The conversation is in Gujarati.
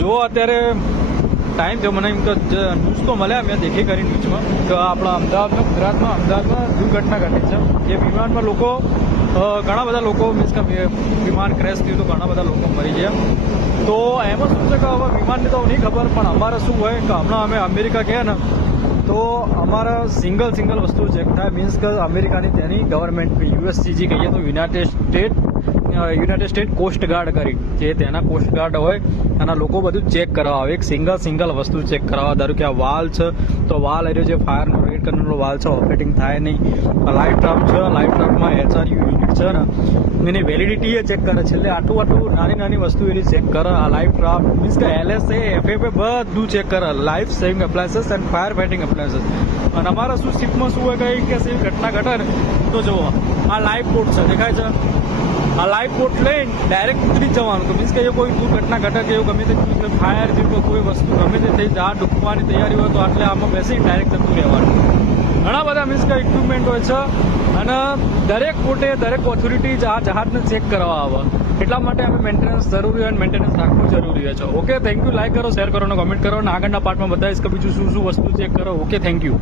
જો અત્યારે ટાઈમ થયો મને એમ કે ન્યૂઝ તો મળ્યા મેં દેખી કરી ન્યૂઝમાં કે આપણા અમદાવાદમાં ગુજરાતમાં દુર્ઘટના ઘટી છે. એ વિમાનમાં લોકો ઘણા બધા લોકો મીન્સ કે વિમાન ક્રેશ થયું તો ઘણા બધા લોકો મરી ગયા. તો એમાં શું છે કે હવે વિમાનની તો નહીં ખબર, પણ અમારે શું હોય કે હમણાં અમે અમેરિકા ગયા ને તો અમારા સિંગલ વસ્તુ ચેક થાય. મીન્સ કે અમેરિકાની તેની ગવર્મેન્ટ યુએસસીજી કહીએ તો યુનાઇટેડ સ્ટેટ કોસ્ટ ગાર્ડ કરી જે તેના કોસ્ટ ગાર્ડ હોય એના લોકો બધું ચેક કરવા આવે. એક સિંગલ વસ્તુ ચેક કરાવવા. ધારો કે આ વાલ છે તો વાલ એરિયો જે ફાયરનો રેડ કરનારો વાલ છે ઓપરેટિંગ થાય નહીં. લાઇફ ડ્રાફ્ટ છે, લાઇફ ડ્રાફ્ટમાં HRU યુનિટ છે ને એની વેલિડિટી એ ચેક કરે. છેલ્લે આટલું નાની વસ્તુ એની ચેક કરે. આ લાઇફ ડ્રાફ્ટ મીન્સ કે LSA FFA બધું ચેક કરે. Life saving appliances and fire fighting appliances. અને અમારા શું શિપમાં શું હોય કઈ કે એવી ઘટના ઘટે ને તો જુઓ આ લાઈફ બોટ છે દેખાય છે. આ લાઈફ બોટ લઈને ડાયરેક્ટ ઉતરી જવાનું. તો મીન્સ કે એ કોઈ દુર્ઘટના ઘટે કે એવું ગમે તે ફાયર જેવું કોઈ વસ્તુ ગમે તે થઈ આ ડૂબવાની તૈયારી હોય તો આટલે આમાં બેસી ડાયરેક્ટ જતું રહેવાનું. ઘણા બધા મીન્સ કે ઇક્વિપમેન્ટ હોય છે અને દરેક બોટે દરેક ઓથોરિટી આ જહાજને ચેક કરવા આવે. એટલા માટે અમે મેન્ટેનન્સ જરૂરી હોય અને મેન્ટેનન્સ રાખવું જરૂરી હોય છે. Okay, thank you. લાઈક કરો, શેર કરો અને કોમેન્ટ કરો અને આગળના પાર્ટમાં બતાવીશ કે બીજું શું વસ્તુ ચેક કરો. Okay, thank you.